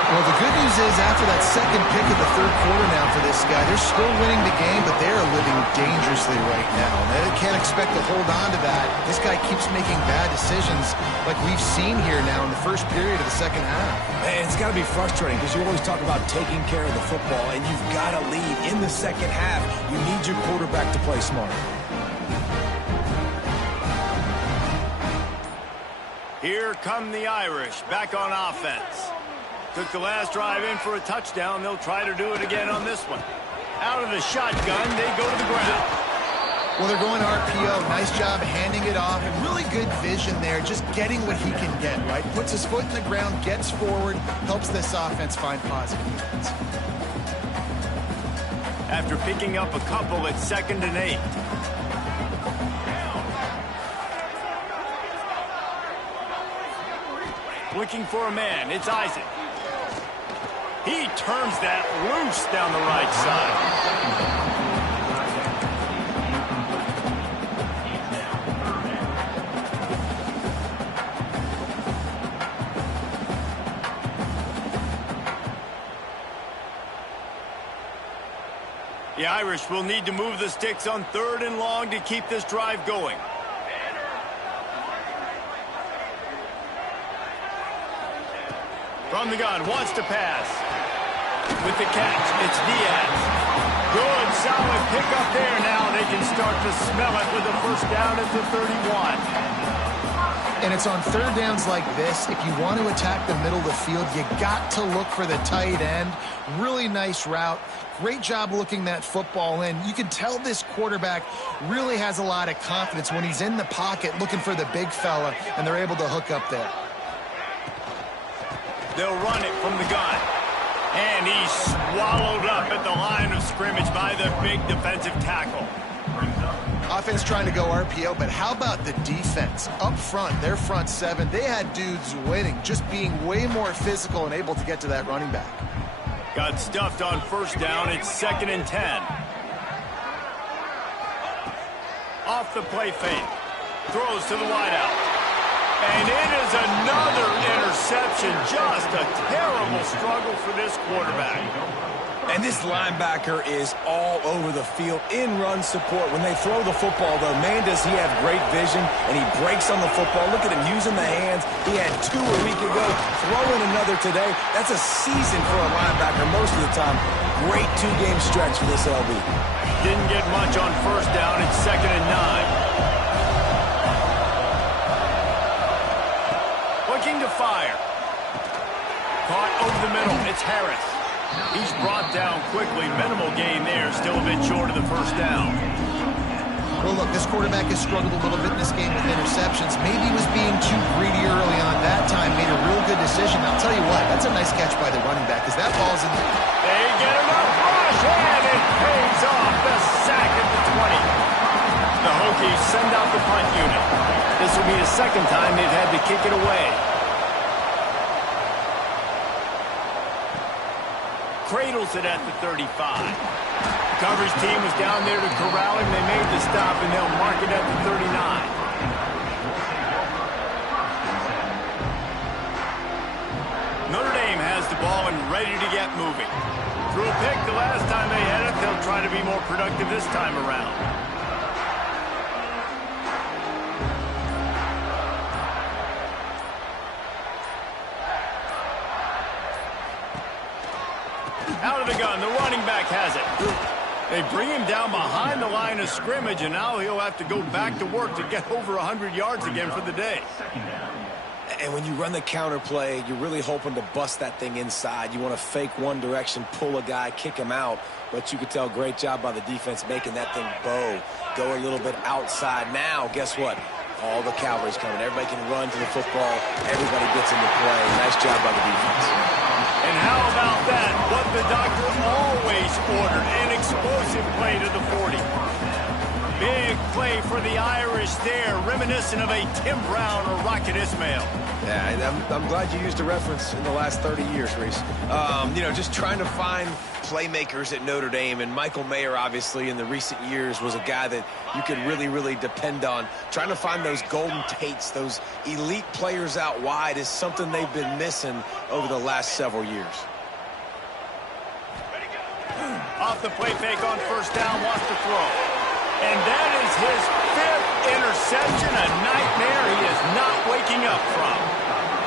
Well, the good news is after that second pick of the third quarter now for this guy, they're still winning the game, but they are living dangerously right now. They can't expect to hold on to that. This guy keeps making bad decisions like we've seen here now in the first period of the second half. And it's got to be frustrating because you always talk about taking care of the football, and you've got to lead in the second half. You need your quarterback to play smart. Here come the Irish back on offense. Took the last drive in for a touchdown. They'll try to do it again on this one. Out of the shotgun, they go to the ground. Well, they're going RPO. Nice job handing it off. And really good vision there, just getting what he can get, right? Puts his foot in the ground, gets forward, helps this offense find positive units. After picking up a couple at 2nd and 8. Looking for a man. It's Isaac. He turns that loose down the right side. The Irish will need to move the sticks on 3rd and long to keep this drive going. From the gun, wants to pass. With the catch, it's Diaz. Good, solid pickup there. Now they can start to smell it with a first down at the 31. And it's on third downs like this. If you want to attack the middle of the field, you got to look for the tight end. Really nice route. Great job looking that football in. You can tell this quarterback really has a lot of confidence when he's in the pocket looking for the big fella, and they're able to hook up there. They'll run it from the gun. And he's swallowed up at the line of scrimmage by the big defensive tackle. Offense trying to go RPO, but how about the defense? Up front, their front seven, they had dudes winning, just being way more physical and able to get to that running back. Got stuffed on first down. It's 2nd and 10. Off the play fake. Throws to the wideout. And it is another interception. Just a terrible struggle for this quarterback. And this linebacker is all over the field in run support. When they throw the football, though, man, does he have great vision, and he breaks on the football. Look at him using the hands. He had 2 a week ago, throwing another today. That's a season for a linebacker most of the time. Great 2-game stretch for this LB. Didn't get much on first down. It's 2nd and 9. Looking to fire. Caught over the middle. It's Harris. He's brought down quickly. Minimal gain there. Still a bit short of the first down. Well, look, this quarterback has struggled a little bit in this game with interceptions. Maybe he was being too greedy early on. That time made a real good decision. I'll tell you what, that's a nice catch by the running back, because that ball's in there. They get enough rush, and it pays off. The sack at the 20. The Hokies send out the punt unit. This will be the second time they've had to kick it away. Cradles it at the 35. The coverage team was down there to corral him. They made the stop, and they'll mark it at the 39. Notre Dame has the ball and ready to get moving. Threw a pick the last time they had it. They'll try to be more productive this time around. Out of the gun, the running back has it. They bring him down behind the line of scrimmage, and now he'll have to go back to work to get over 100 yards again for the day. And when you run the counter play, you're really hoping to bust that thing inside. You want to fake one direction, pull a guy, kick him out. But you could tell, great job by the defense making that thing bow, go a little bit outside. Now, guess what? All the cavalry's coming. Everybody can run to the football. Everybody gets into play. Nice job by the defense. And how about that? What the doctor always ordered, an explosive play to the 40. Big play for the Irish there, reminiscent of a Tim Brown or Rocket Ismail. Yeah, I'm glad you used a reference in the last 30 years, Reese. You know, just trying to find playmakers at Notre Dame, and Michael Mayer, obviously, in the recent years, was a guy that you could really, really depend on. Trying to find those golden Tates, those elite players out wide, is something they've been missing over the last several years. Off the play fake on first down, wants to throw. And that is his 5th interception, a nightmare he is not waking up from.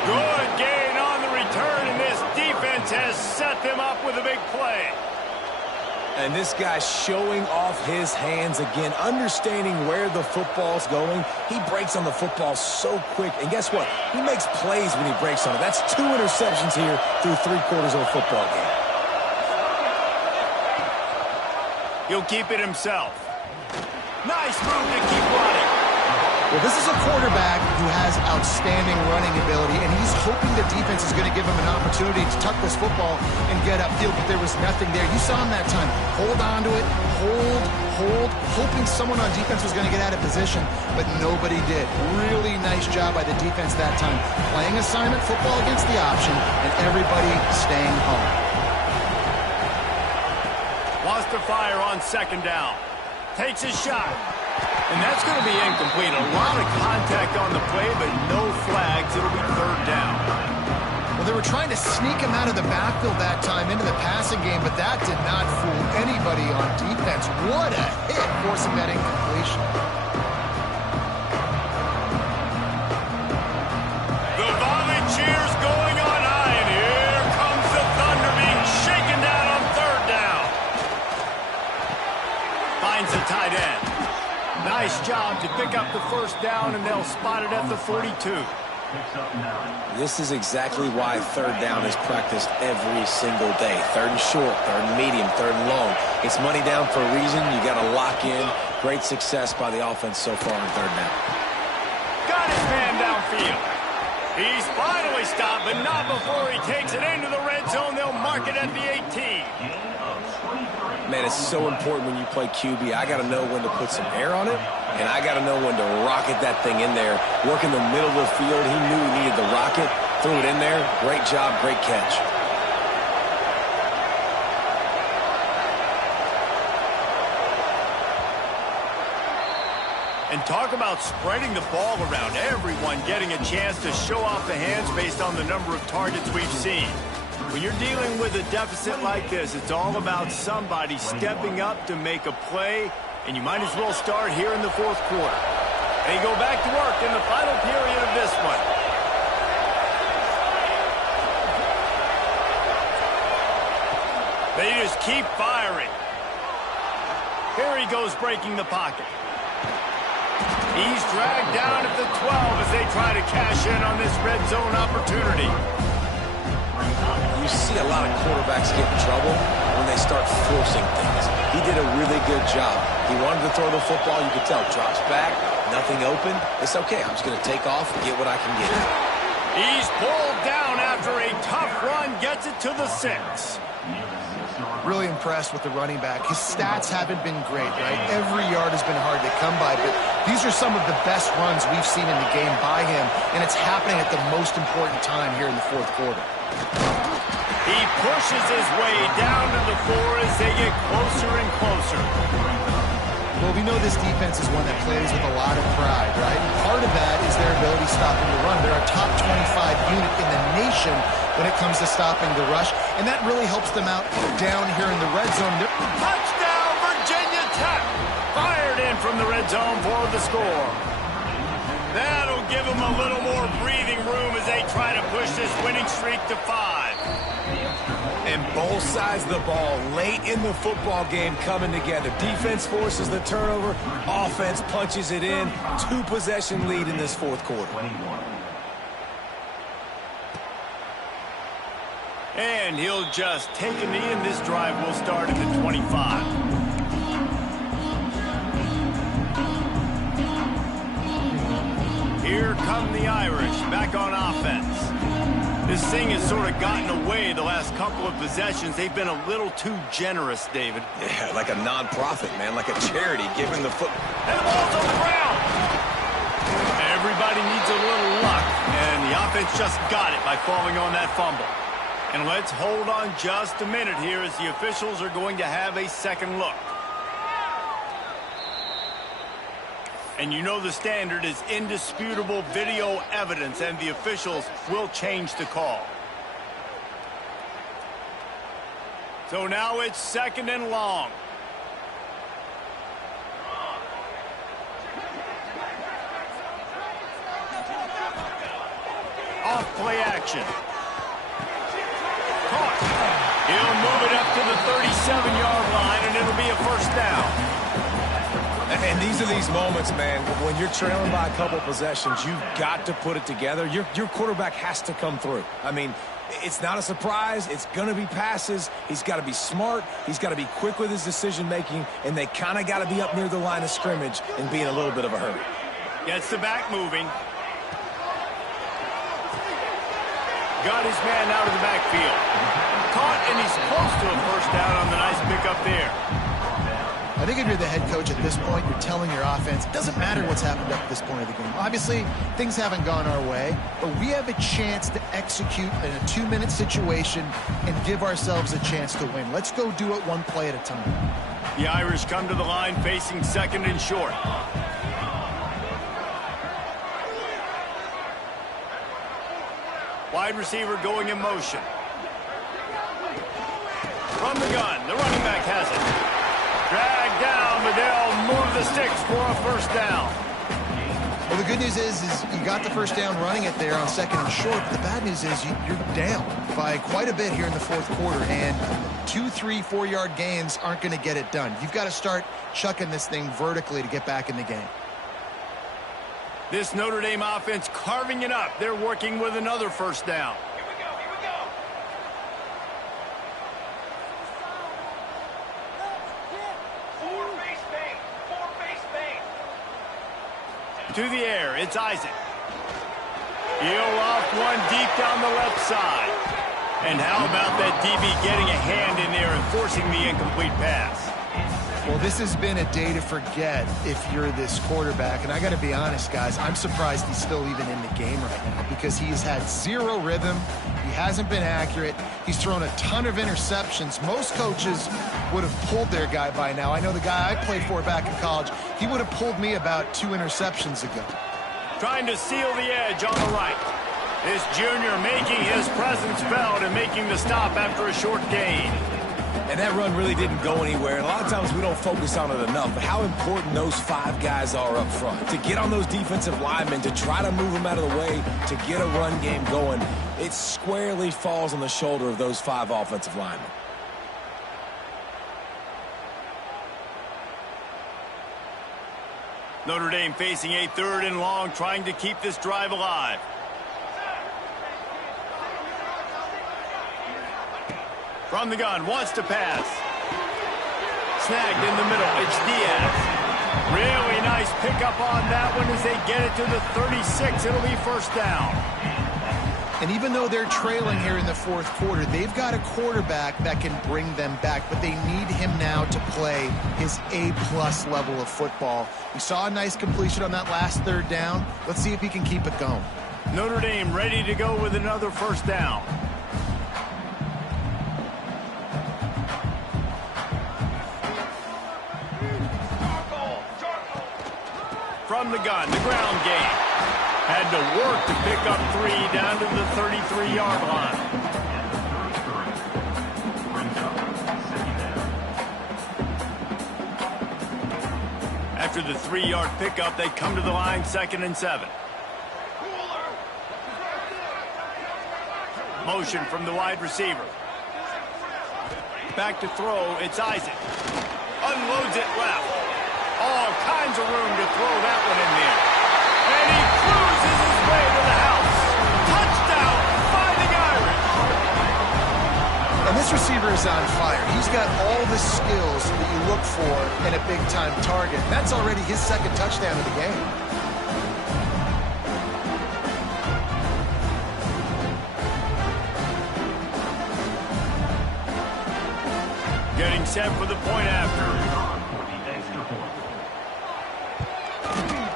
Good gain on the return, and this defense has set them up with a big play. And this guy showing off his hands again, understanding where the football's going. He breaks on the football so quick, and guess what? He makes plays when he breaks on it. That's 2 interceptions here through 3/4 of a football game. He'll keep it himself. Nice move to keep running. Well, this is a quarterback who has outstanding running ability, and he's hoping the defense is going to give him an opportunity to tuck this football and get upfield, but there was nothing there. You saw him that time. Hold on to it, hold, hoping someone on defense was going to get out of position, but nobody did. Really nice job by the defense that time. Playing assignment football against the option, and everybody staying home. Wants to fire on second down. Takes a shot. And that's going to be incomplete. A lot of contact on the play, but no flags. It'll be third down. Well, they were trying to sneak him out of the backfield that time into the passing game, but that did not fool anybody on defense. What a hit, forcing that incompletion. The Volunteers going on high, and here comes the Thunder being shaken down on third down. Finds the tight end. Nice job to pick up the first down, and they'll spot it at the 42. This is exactly why third down is practiced every single day. Third and short, third and medium, third and long. It's money down for a reason. You got to lock in. Great success by the offense so far on third down. Got his man downfield. He's finally stopped, but not before he takes it into the red zone. They'll mark it at the 18. Man, it's so important when you play QB. I got to know when to put some air on it, and I got to know when to rocket that thing in there. Work in the middle of the field. He knew he needed the rocket. Threw it in there. Great job, great catch. And talk about spreading the ball around. Everyone getting a chance to show off the hands based on the number of targets we've seen. When you're dealing with a deficit like this, it's all about somebody stepping up to make a play, and you might as well start here in the fourth quarter. They go back to work in the final period of this one. They just keep firing. Here he goes, breaking the pocket. He's dragged down at the 12 as they try to cash in on this red zone opportunity. You see a lot of quarterbacks get in trouble when they start forcing things. He did a really good job. He wanted to throw the football. You could tell. Drops back, nothing open. It's okay. I'm just going to take off and get what I can get. He's pulled down after a tough run. Gets it to the 6. Really impressed with the running back. His stats haven't been great, right? Every yard has been hard to come by, but these are some of the best runs we've seen in the game by him, and it's happening at the most important time here in the fourth quarter. He pushes his way down to the 4 as they get closer and closer. Well, we know this defense is one that plays with a lot of pride, right? Part of that is their ability stopping the run. They're a top 25 unit in the nation when it comes to stopping the rush, and that really helps them out down here in the red zone. Touchdown, Virginia Tech! Fired in from the red zone for the score. That'll give them a little more breathing room as they try to push this winning streak to 5. And both sides of the ball late in the football game coming together. Defense forces the turnover. Offense punches it in. 2-possession lead in this fourth quarter. And he'll just take a knee, and this drive will start at the 25. Here come the Irish back on offense. This thing has sort of gotten away the last couple of possessions. They've been a little too generous, David. Yeah, like a non-profit, man, like a charity giving the foot. And the ball's on the ground. Everybody needs a little luck, and the offense just got it by falling on that fumble. And let's hold on just a minute here as the officials are going to have a second look. And you know the standard is indisputable video evidence, and the officials will change the call. So now it's 2nd and long. Off play action. Caught. He'll move it up to the 37-yard line, and it'll be a first down. And these are these moments, man, when you're trailing by a couple possessions, you've got to put it together. Your quarterback has to come through. I mean, it's not a surprise. It's going to be passes. He's got to be smart. He's got to be quick with his decision-making, and they kind of got to be up near the line of scrimmage and be in a little bit of a hurry. Gets the back moving. Got his man out of the backfield. Caught, and he's close to a first down on the nice pickup there. I think if you're the head coach at this point, you're telling your offense, it doesn't matter what's happened up to this point of the game. Obviously, things haven't gone our way, but we have a chance to execute in a 2-minute situation and give ourselves a chance to win. Let's go do it one play at a time. The Irish come to the line facing 2nd and short. Wide receiver going in motion. From the gun, the running back has it. Dragged down, but they'll move the sticks for a first down. Well, the good news is you got the first down running it there on 2nd and short, but the bad news is you're down by quite a bit here in the fourth quarter, and 2, 3, 4-yard gains aren't going to get it done. You've got to start chucking this thing vertically to get back in the game. This Notre Dame offense carving it up. They're working with another first down. To the air, it's Isaac. He'll off one deep down the left side. And how about that DB getting a hand in there and forcing the incomplete pass? Well, this has been a day to forget if you're this quarterback. And I got to be honest, guys, I'm surprised he's still even in the game right now because he's had zero rhythm. He hasn't been accurate. He's thrown a ton of interceptions. Most coaches would have pulled their guy by now. I know the guy I played for back in college, he would have pulled me about 2 interceptions ago. Trying to seal the edge on the right. This junior making his presence felt and making the stop after a short gain. And that run really didn't go anywhere. And a lot of times we don't focus on it enough, but how important those 5 guys are up front. To get on those defensive linemen, to try to move them out of the way, to get a run game going, it squarely falls on the shoulder of those 5 offensive linemen. Notre Dame facing a 3rd and long, trying to keep this drive alive. From the gun, wants to pass. Snagged in the middle, it's Diaz. Really nice pickup on that one as they get it to the 36. It'll be first down. And even though they're trailing here in the 4th quarter, they've got a quarterback that can bring them back, but they need him now to play his A-plus level of football. We saw a nice completion on that last 3rd down. Let's see if he can keep it going. Notre Dame ready to go with another first down. From the gun, the ground game. Had to work to pick up 3 down to the 33-yard line. After the 3-yard pickup, they come to the line 2nd and 7. Motion from the wide receiver. Back to throw, it's Isaac. Unloads it left. All kinds of room to throw that one in there. And he cruises his way to the house. Touchdown, Fighting Irish. And this receiver is on fire. He's got all the skills that you look for in a big-time target. That's already his 2nd touchdown of the game. Getting set for the point after.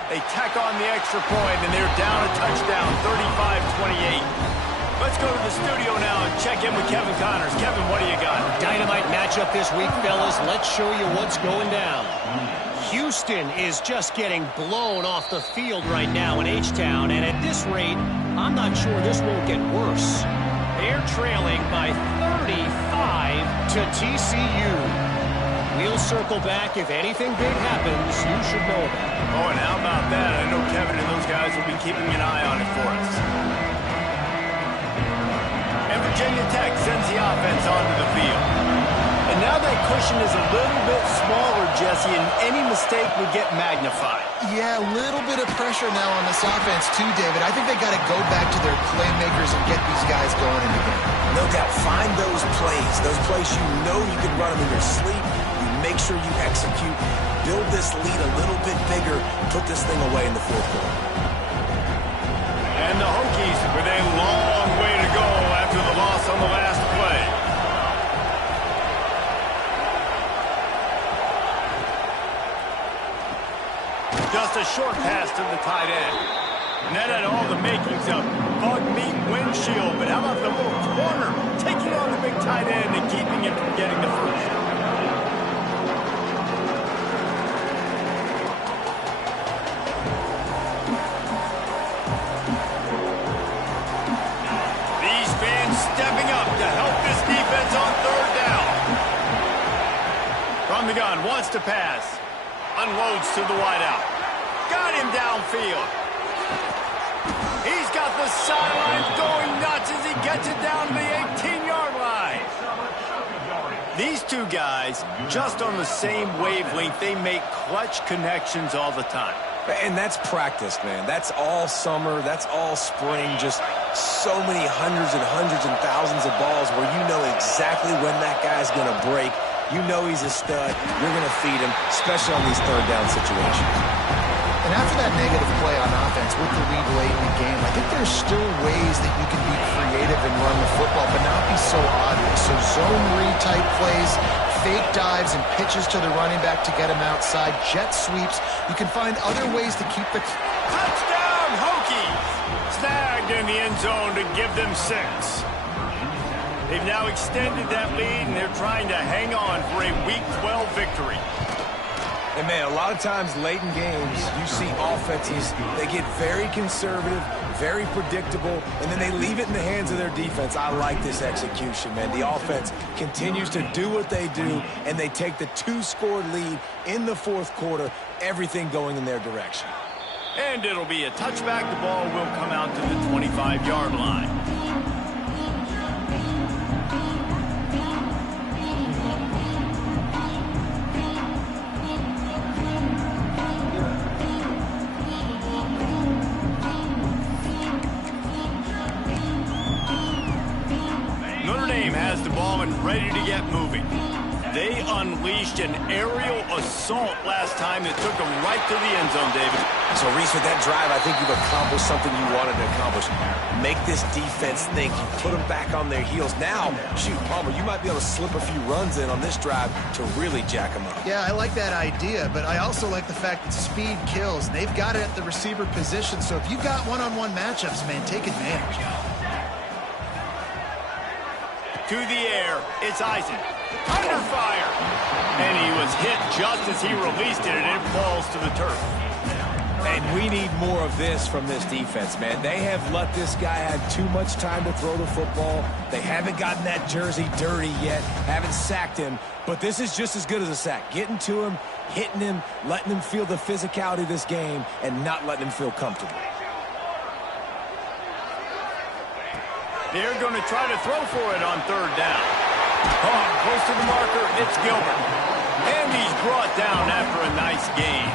They tack on the extra point, and they're down a touchdown, 35-28. Let's go to the studio now and check in with Kevin Connors. Kevin, what do you got? Dynamite matchup this week, fellas. Let's show you what's going down. Houston is just getting blown off the field right now in H-Town, and at this rate, I'm not sure this won't get worse. They're trailing by 35 to TCU. We'll circle back. If anything big happens, you should know about it. Oh, and how about that? I know Kevin and those guys will be keeping an eye on it for us. And Virginia Tech sends the offense onto the field. And now that cushion is a little bit smaller, Jesse, and any mistake would get magnified. Yeah, a little bit of pressure now on this offense too, David. I think they got to go back to their playmakers and get these guys going in the game. No doubt, find those plays you know you can run them in your sleep. Make sure you execute, build this lead a little bit bigger, put this thing away in the 4th quarter. And the Hokies with a long way to go after the loss on the last play. Just a short pass to the tight end. And that had all the makings of bug meat windshield, but how about the little corner taking on the big tight end and keeping it from getting the first? Stepping up to help this defense on 3rd down. From the gun, wants to pass. Unloads to the wideout. Got him downfield. He's got the sideline going nuts as he gets it down to the 18-yard line. These 2 guys, just on the same wavelength, they make clutch connections all the time. And that's practice, man. That's all summer. That's all spring. Just so many hundreds and thousands of balls where you know exactly when that guy's going to break. You know he's a stud. You're going to feed him, especially on these 3rd down situations. And after that negative play on offense with the lead late in the game, I think there's still ways that you can be creative and run the football, but not be so obvious. So zone read type plays, fake dives and pitches to the running back to get him outside, jet sweeps. You can find other ways to keep the... Touchdown, Hokies! Snagged in the end zone to give them 6. They've now extended that lead, and they're trying to hang on for a Week 12 victory. And, man, a lot of times late in games, you see offenses, they get very conservative, very predictable, and then they leave it in the hands of their defense. I like this execution, man. The offense continues to do what they do, and they take the 2-score lead in the fourth quarter, everything going in their direction. And it'll be a touchback. The ball will come out to the 25-yard line. Has the ball and ready to get moving. They unleashed an aerial assault last time that took them right to the end zone, David. So, Reese, with that drive, I think you've accomplished something you wanted to accomplish. Make this defense think. You put them back on their heels. Now, shoot, Palmer, you might be able to slip a few runs in on this drive to really jack them up. Yeah, I like that idea, but I also like the fact that speed kills. They've got it at the receiver position, so if you've got one-on-one matchups, man, take advantage. To the air, it's Isaac. Under fire. And he was hit just as he released it, and it falls to the turf. And we need more of this from this defense, man. They have let this guy have too much time to throw the football. They haven't gotten that jersey dirty yet, haven't sacked him. But this is just as good as a sack. Getting to him, hitting him, letting him feel the physicality of this game, and not letting him feel comfortable. They're going to try to throw for it on 3rd down. Close to the marker, it's Gilbert. And he's brought down after a nice gain.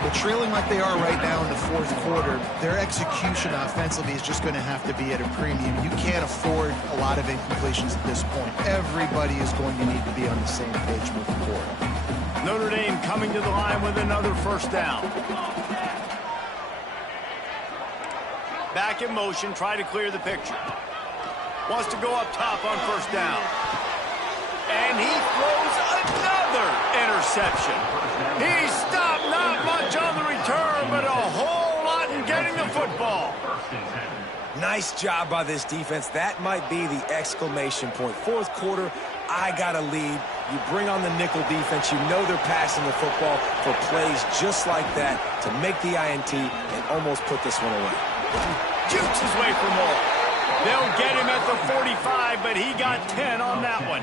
Well, trailing like they are right now in the fourth quarter, their execution offensively is just going to have to be at a premium. You can't afford a lot of incompletions at this point. Everybody is going to need to be on the same page moving forward. Notre Dame coming to the line with another 1st down. Back in motion, try to clear the picture. Wants to go up top on 1st down. And he throws another interception. He stopped not much on the return, but a whole lot in getting the football. Nice job by this defense. That might be the exclamation point. Fourth quarter, I got a lead. You bring on the nickel defense. You know they're passing the football for plays just like that to make the INT and almost put this one away. Jukes his way for more. They'll get him at the 45, but he got 10 on that one.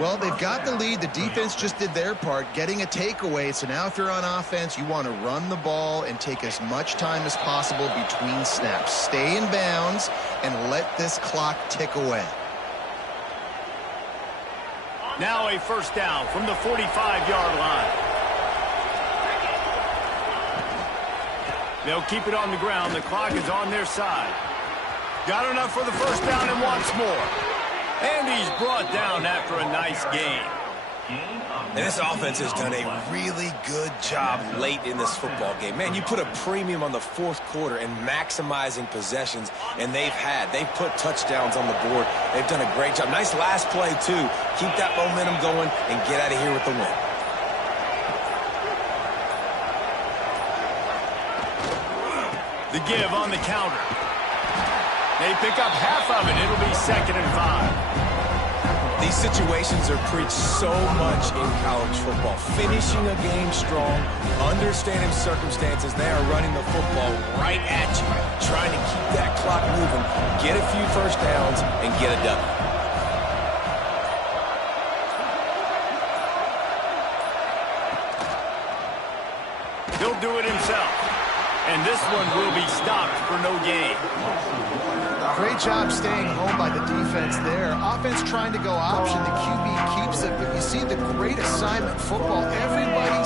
Well, they've got the lead. The defense just did their part, getting a takeaway. So now if you're on offense, you want to run the ball and take as much time as possible between snaps. Stay in bounds and let this clock tick away. Now a 1st down from the 45-yard line. They'll keep it on the ground. The clock is on their side. Got enough for the 1st down and wants more. And he's brought down after a nice gain. And this offense has done a really good job late in this football game. Man, you put a premium on the fourth quarter and maximizing possessions, and they've put touchdowns on the board. They've done a great job. Nice last play, too. Keep that momentum going and get out of here with the win. The give on the counter. They pick up half of it. It'll be 2nd and 5. These situations are preached so much in college football. Finishing a game strong, understanding circumstances. They are running the football right at you, trying to keep that clock moving, get a few 1st downs, and get a W. He'll do it himself. And this one will be stopped for no gain. Great job staying home by the defense there. Offense trying to go option. The QB keeps it, but you see the great assignment football. Everybody